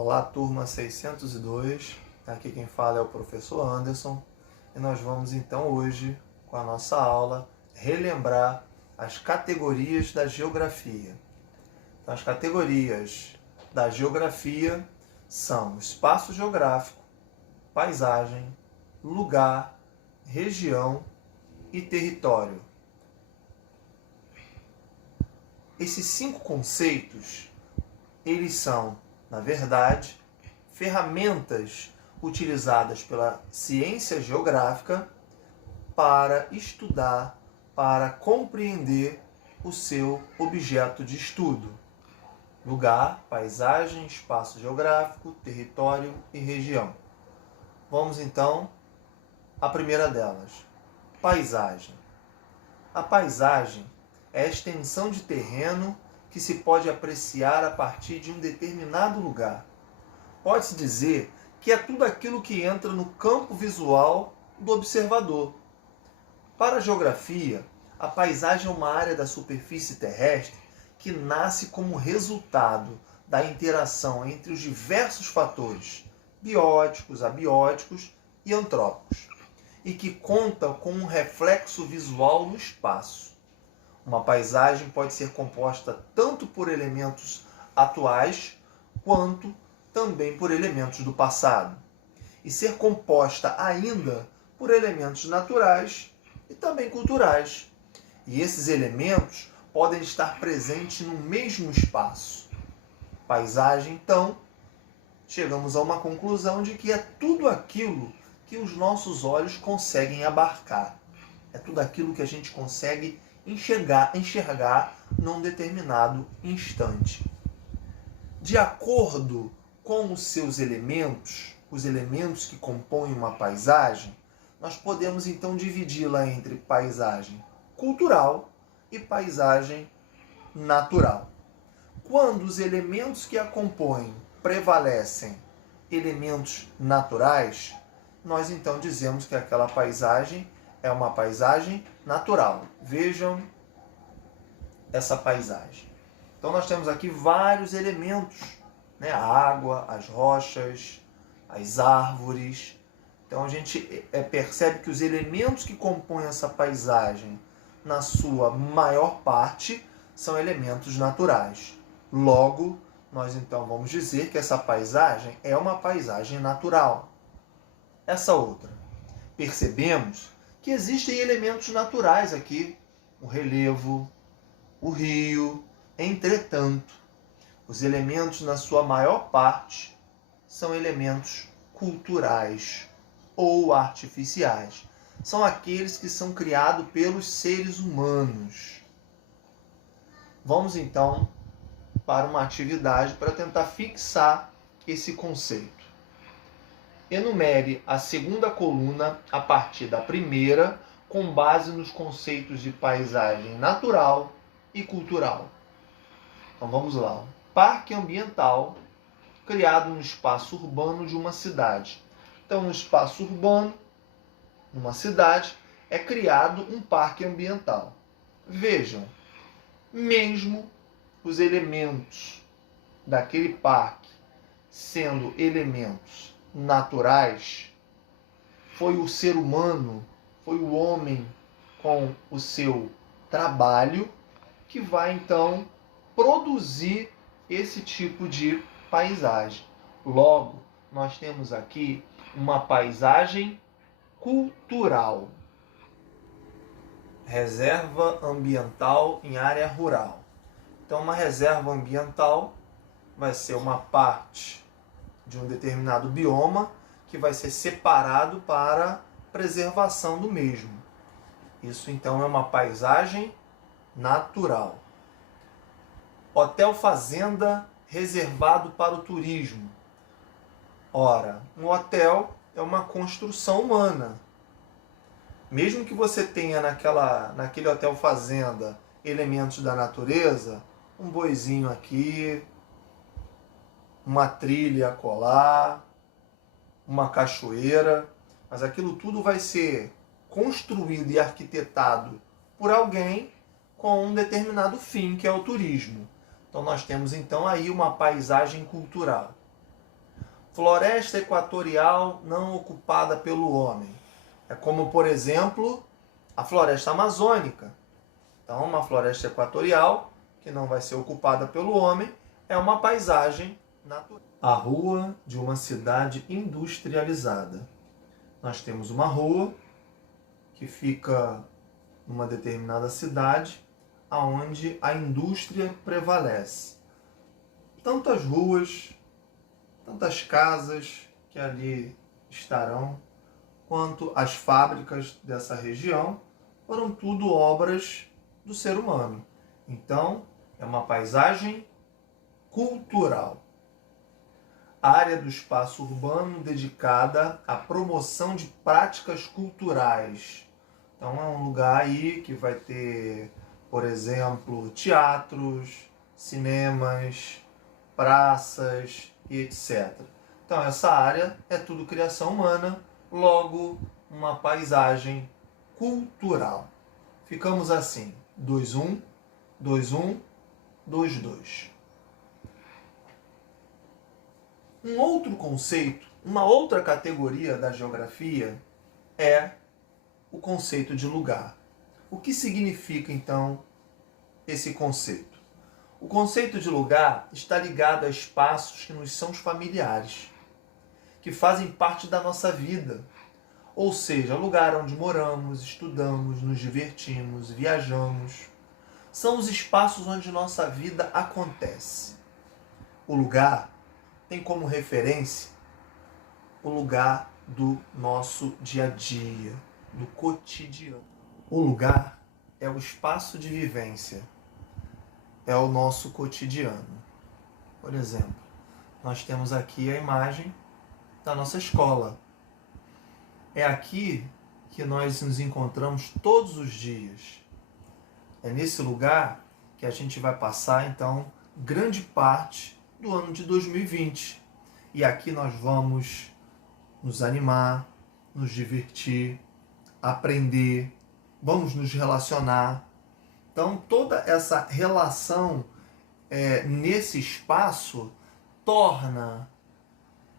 Olá, turma 602. Aqui quem fala é o professor Anderson e nós vamos então hoje, com a nossa aula, relembrar as categorias da geografia. Então, as categorias da geografia são espaço geográfico, paisagem, lugar, região e território. Esses 5 conceitos, eles são, na verdade, ferramentas utilizadas pela ciência geográfica para estudar, para compreender o seu objeto de estudo. Lugar, paisagem, espaço geográfico, território e região. Vamos então à primeira delas, paisagem. A paisagem é a extensão de terreno que se pode apreciar a partir de um determinado lugar. Pode-se dizer que é tudo aquilo que entra no campo visual do observador. Para a geografia, a paisagem é uma área da superfície terrestre que nasce como resultado da interação entre os diversos fatores bióticos, abióticos e antrópicos, e que conta com um reflexo visual no espaço. Uma paisagem pode ser composta tanto por elementos atuais quanto também por elementos do passado, e ser composta ainda por elementos naturais e também culturais. E esses elementos podem estar presentes no mesmo espaço. Paisagem, então, chegamos a uma conclusão de que é tudo aquilo que os nossos olhos conseguem abarcar. É tudo aquilo que a gente consegue enxergar num determinado instante. De acordo com os seus elementos, os elementos que compõem uma paisagem, nós podemos então dividi-la entre paisagem cultural e paisagem natural. Quando os elementos que a compõem prevalecem elementos naturais, nós então dizemos que aquela paisagem é uma paisagem natural. Vejam essa paisagem. Então nós temos aqui vários elementos, né? A água, as rochas, as árvores. Então a gente percebe que os elementos que compõem essa paisagem, na sua maior parte, são elementos naturais. Logo, nós então vamos dizer que essa paisagem é uma paisagem natural. Essa outra, percebemos que existem elementos naturais aqui, o relevo, o rio. Entretanto, os elementos, na sua maior parte, são elementos culturais ou artificiais. São aqueles que são criados pelos seres humanos. Vamos então para uma atividade para tentar fixar esse conceito. Enumere a segunda coluna a partir da primeira, com base nos conceitos de paisagem natural e cultural. Então vamos lá. Parque ambiental, criado no espaço urbano de uma cidade. Então, no espaço urbano, numa cidade, é criado um parque ambiental. Vejam, mesmo os elementos daquele parque sendo elementos naturais, foi o ser humano, foi o homem com o seu trabalho que vai então produzir esse tipo de paisagem. Logo, nós temos aqui uma paisagem cultural. Reserva ambiental em área rural. Então, uma reserva ambiental vai ser uma parte de um determinado bioma que vai ser separado para preservação do mesmo. Isso então é uma paisagem natural. Hotel fazenda reservado para o turismo. Ora, um hotel é uma construção humana. Mesmo que você tenha naquele hotel fazenda elementos da natureza, um boizinho aqui, uma trilha acolá, uma cachoeira, mas aquilo tudo vai ser construído e arquitetado por alguém com um determinado fim, que é o turismo. Então nós temos então aí uma paisagem cultural. floresta equatorial não ocupada pelo homem. É como, por exemplo, a floresta amazônica. Então, uma floresta equatorial que não vai ser ocupada pelo homem é uma paisagem natural. A rua de uma cidade industrializada. Nós temos uma rua que fica numa determinada cidade onde a indústria prevalece. Tantas ruas, tantas casas que ali estarão, quanto as fábricas dessa região, foram tudo obras do ser humano. Então, é uma paisagem cultural. A área do espaço urbano dedicada à promoção de práticas culturais. Então, é um lugar aí que vai ter, por exemplo, teatros, cinemas, praças e etc. Então, essa área é tudo criação humana, logo, uma paisagem cultural. Ficamos assim, 2-1, 2-1, 2-2. Um outro conceito, uma outra categoria da geografia é o conceito de lugar. O que significa, então, esse conceito? O conceito de lugar está ligado a espaços que nos são familiares, que fazem parte da nossa vida. Ou seja, lugar onde moramos, estudamos, nos divertimos, viajamos. São os espaços onde nossa vida acontece. O lugar tem como referência o lugar do nosso dia a dia, do cotidiano. O lugar é o espaço de vivência, é o nosso cotidiano. Por exemplo, nós temos aqui a imagem da nossa escola. É aqui que nós nos encontramos todos os dias. É nesse lugar que a gente vai passar, então, grande parte do ano de 2020. E aqui nós vamos nos animar, nos divertir, aprender, vamos nos relacionar. Então, toda essa relação nesse espaço torna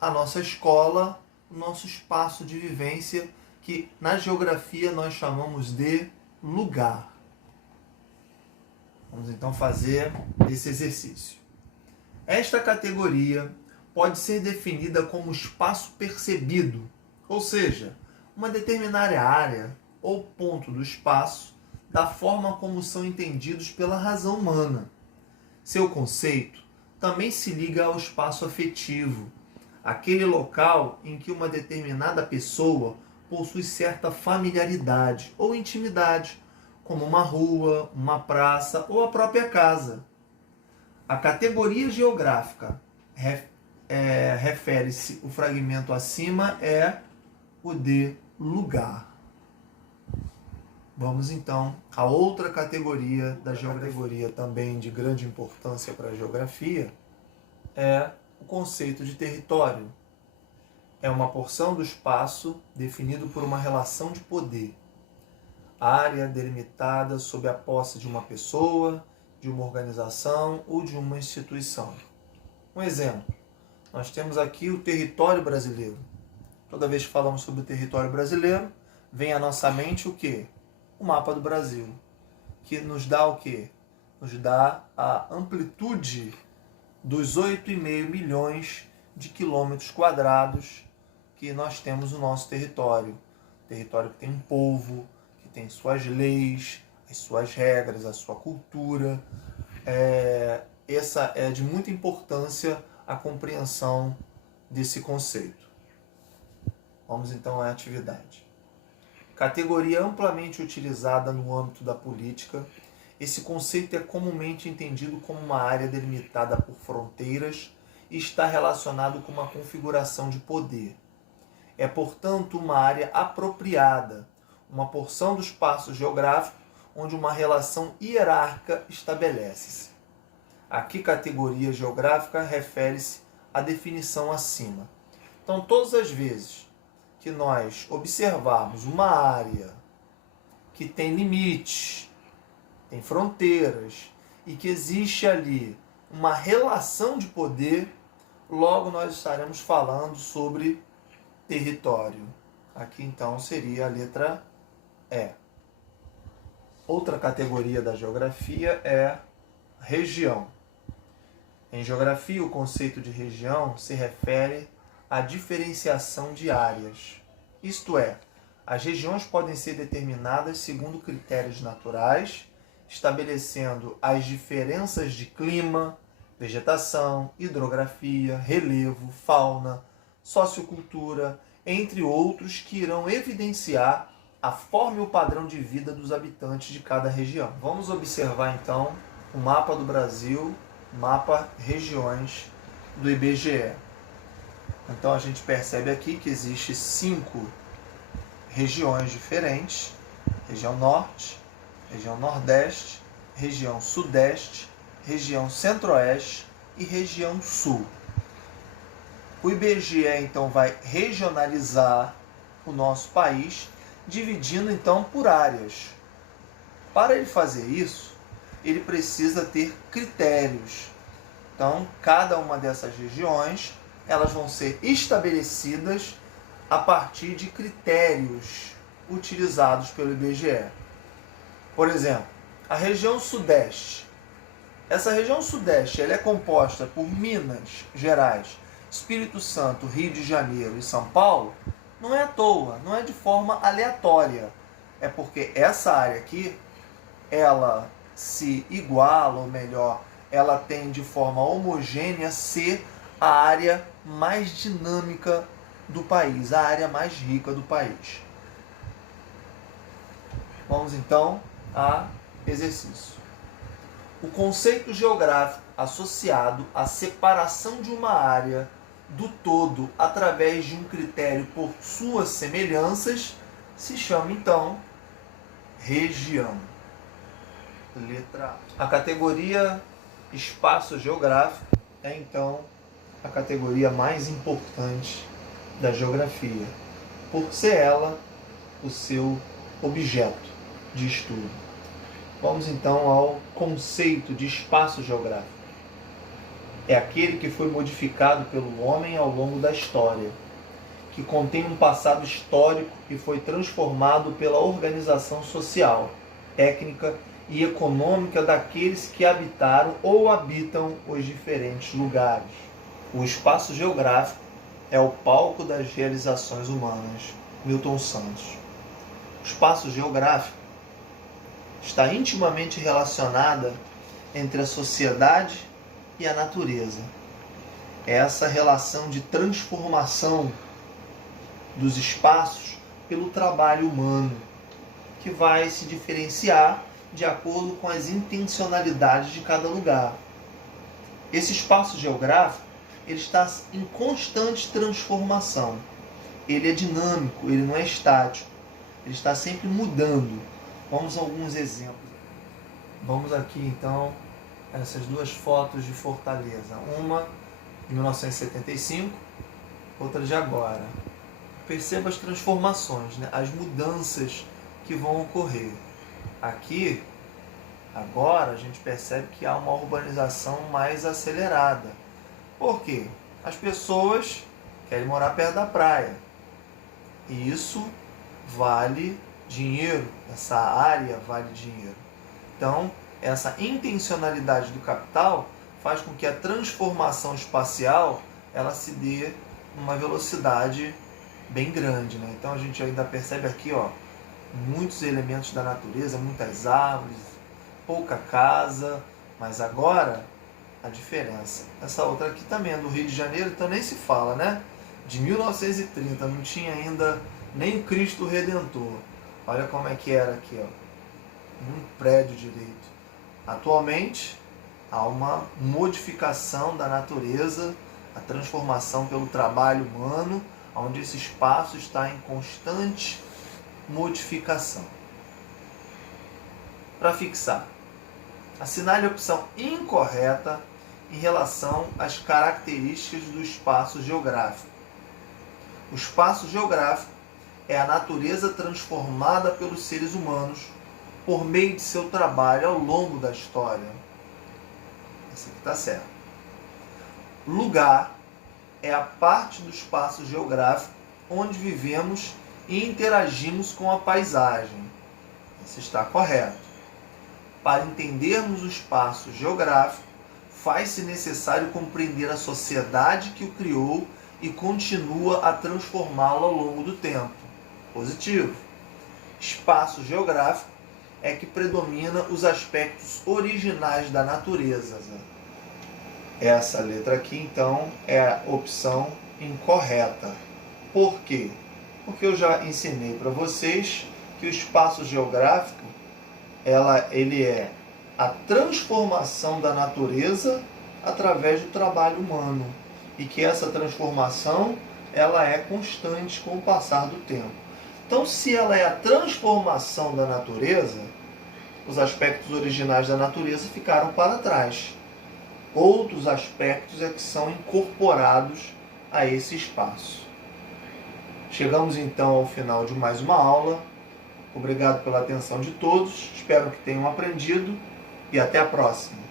a nossa escola o nosso espaço de vivência, que na geografia nós chamamos de lugar. Vamos então fazer esse exercício. Esta categoria pode ser definida como espaço percebido, ou seja, uma determinada área ou ponto do espaço da forma como são entendidos pela razão humana. Seu conceito também se liga ao espaço afetivo, aquele local em que uma determinada pessoa possui certa familiaridade ou intimidade, como uma rua, uma praça ou a própria casa. A categoria geográfica refere-se, o fragmento acima é o de lugar. Vamos então a outra categoria da geografia, também de grande importância para a geografia, é o conceito de território. É uma porção do espaço definido por uma relação de poder. Área delimitada sob a posse de uma pessoa, de uma organização ou de uma instituição. Um exemplo, nós temos aqui o território brasileiro. Toda vez que falamos sobre o território brasileiro, vem à nossa mente o quê? O mapa do Brasil, que nos dá o quê? Nos dá a amplitude dos 8,5 milhões de quilômetros quadrados que nós temos no nosso território. Território que tem um povo, que tem suas leis, as suas regras, a sua cultura. Essa é de muita importância a compreensão desse conceito. Vamos então à atividade. Categoria amplamente utilizada no âmbito da política, esse conceito é comumente entendido como uma área delimitada por fronteiras e está relacionado com uma configuração de poder. É, portanto, uma área apropriada, uma porção do espaço geográfico onde uma relação hierárquica estabelece-se. Aqui, categoria geográfica refere-se à definição acima. Então, todas as vezes que nós observarmos uma área que tem limites, tem fronteiras e que existe ali uma relação de poder, Logo nós estaremos falando sobre território. Aqui então seria a letra E. Outra categoria da geografia é região. Em geografia, o conceito de região se refere à diferenciação de áreas. Isto é, as regiões podem ser determinadas segundo critérios naturais, estabelecendo as diferenças de clima, vegetação, hidrografia, relevo, fauna, sociocultura, entre outros que irão evidenciar a forma e o padrão de vida dos habitantes de cada região. Vamos observar então o mapa do Brasil, mapa regiões do IBGE. Então a gente percebe aqui que existe 5 regiões diferentes: região norte, região nordeste, região sudeste, região centro-oeste e região sul. O IBGE então vai regionalizar o nosso país, dividindo então por áreas. Para ele fazer isso, ele precisa ter critérios. Então, cada uma dessas regiões, elas vão ser estabelecidas a partir de critérios utilizados pelo IBGE. Por exemplo, a região sudeste. Essa região sudeste ela é composta por Minas Gerais, Espírito Santo, Rio de Janeiro e São Paulo. Não é à toa, não é de forma aleatória. É porque essa área aqui, ela se iguala, ou melhor, ela tem de forma homogênea ser a área mais dinâmica do país, a área mais rica do país. Vamos então a exercício. O conceito geográfico associado à separação de uma área do todo através de um critério por suas semelhanças se chama então região. Letra A. A categoria espaço geográfico é então a categoria mais importante da geografia, por ser ela o seu objeto de estudo. Vamos então ao conceito de espaço geográfico. É aquele que foi modificado pelo homem ao longo da história, que contém um passado histórico e foi transformado pela organização social, técnica e econômica daqueles que habitaram ou habitam os diferentes lugares. O espaço geográfico é o palco das realizações humanas. Milton Santos. O espaço geográfico está intimamente relacionada entre a sociedade e a natureza. É essa relação de transformação dos espaços pelo trabalho humano, que vai se diferenciar de acordo com as intencionalidades de cada lugar. Esse espaço geográfico ele está em constante transformação. Ele é dinâmico, ele não é estático. Ele está sempre mudando. Vamos a alguns exemplos. Vamos aqui então essas duas fotos de Fortaleza. Uma de 1975, outra de agora. Perceba as transformações, né? As mudanças que vão ocorrer. Aqui, agora, a gente percebe que há uma urbanização mais acelerada. Por quê? As pessoas querem morar perto da praia. E isso vale dinheiro, essa área vale dinheiro. Então, essa intencionalidade do capital faz com que a transformação espacial ela se dê numa velocidade bem grande, né? Então a gente ainda percebe aqui, ó, muitos elementos da natureza, muitas árvores, pouca casa, mas agora a diferença. Essa outra aqui também é do Rio de Janeiro, então nem se fala, né? De 1930, não tinha ainda nem Cristo Redentor. Olha como é que era aqui, ó. Um prédio direito. Atualmente, há uma modificação da natureza, a transformação pelo trabalho humano, onde esse espaço está em constante modificação. Para fixar, assinale a opção incorreta em relação às características do espaço geográfico. O espaço geográfico é a natureza transformada pelos seres humanos por meio de seu trabalho ao longo da história. Esse aqui está certo. Lugar é a parte do espaço geográfico onde vivemos e interagimos com a paisagem. Isso está correto. Para entendermos o espaço geográfico, faz-se necessário compreender a sociedade que o criou e continua a transformá-lo ao longo do tempo. Positivo. Espaço geográfico é que predomina os aspectos originais da natureza. Essa letra aqui, então, é a opção incorreta. Por quê? Porque eu já ensinei para vocês que o espaço geográfico ele é a transformação da natureza através do trabalho humano e que essa transformação ela é constante com o passar do tempo. Então, se ela é a transformação da natureza, os aspectos originais da natureza ficaram para trás. Outros aspectos é que são incorporados a esse espaço. Chegamos então ao final de mais uma aula. Obrigado pela atenção de todos. Espero que tenham aprendido e até a próxima.